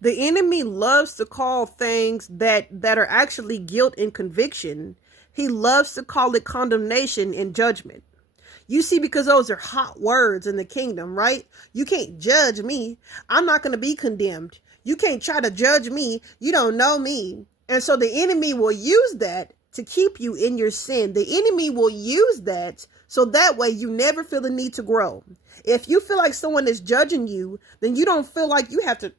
The enemy loves to call things that are actually guilt and conviction. He loves to call it condemnation and judgment. You see, because those are hot words in the kingdom, right? You can't judge me. I'm not going to be condemned. You can't try to judge me. You don't know me. And so the enemy will use that to keep you in your sin. The enemy will use that so that way you never feel the need to grow. If you feel like someone is judging you, then you don't feel like you have to,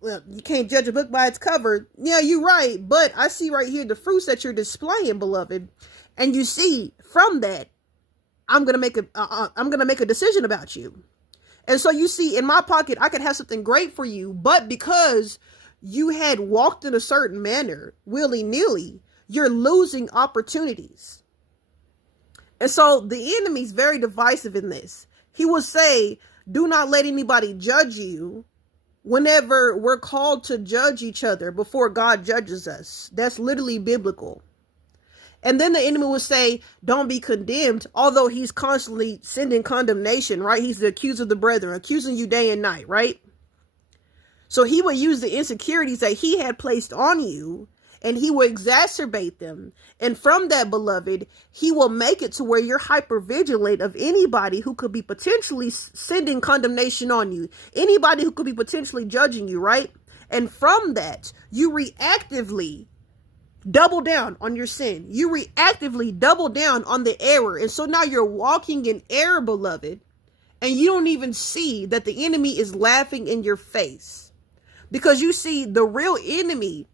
well, you can't judge a book by its cover. Yeah, you're right. But I see right here the fruits that you're displaying, beloved. And you see from that, I'm gonna make a decision about you. And so you see, in my pocket, I could have something great for you, but because you had walked in a certain manner, willy-nilly, you're losing opportunities. And so the enemy's very divisive in this. He will say, do not let anybody judge you whenever we're called to judge each other before God judges us. That's literally biblical. And then the enemy will say, don't be condemned, although he's constantly sending condemnation, right? He's the accuser of the brethren, accusing you day and night, right? So he will use the insecurities that he had placed on you, and he will exacerbate them. And from that, beloved, he will make it to where you're hyper vigilant of anybody who could be potentially sending condemnation on you, anybody who could be potentially judging you, right? And from that, you reactively double down on your sin. You reactively double down on the error. And so now you're walking in error, beloved, and you don't even see that the enemy is laughing in your face. Because you see, the real enemy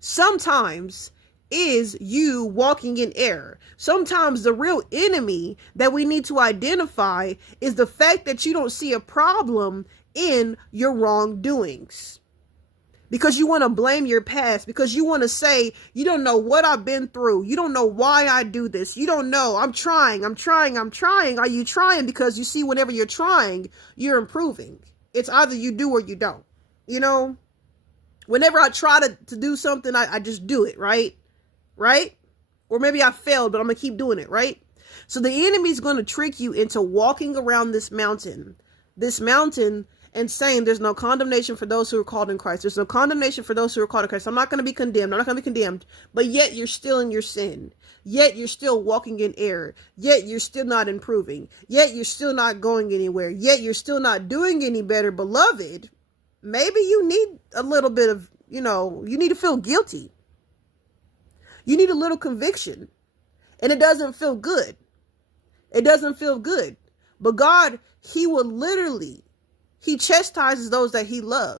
sometimes is you walking in error. Sometimes the real enemy that we need to identify is the fact that you don't see a problem in your wrongdoings. Because you want to blame your past, because you want to say, you don't know what I've been through. You don't know why I do this. You don't know. I'm trying. Are you trying? Because you see, whenever you're trying, you're improving. It's either you do or you don't. You know, whenever I try to do something, I just do it, right? Right? Or maybe I failed, but I'm going to keep doing it, right? So the enemy is going to trick you into walking around this mountain and saying there's no condemnation for those who are called in Christ. There's no condemnation for those who are called in Christ. I'm not going to be condemned. I'm not going to be condemned. But yet you're still in your sin. Yet you're still walking in error. Yet you're still not improving. Yet you're still not going anywhere. Yet you're still not doing any better. Beloved, maybe you need a little bit of, you need to feel guilty. You need a little conviction. And it doesn't feel good. It doesn't feel good. But God, he chastises those that he loves.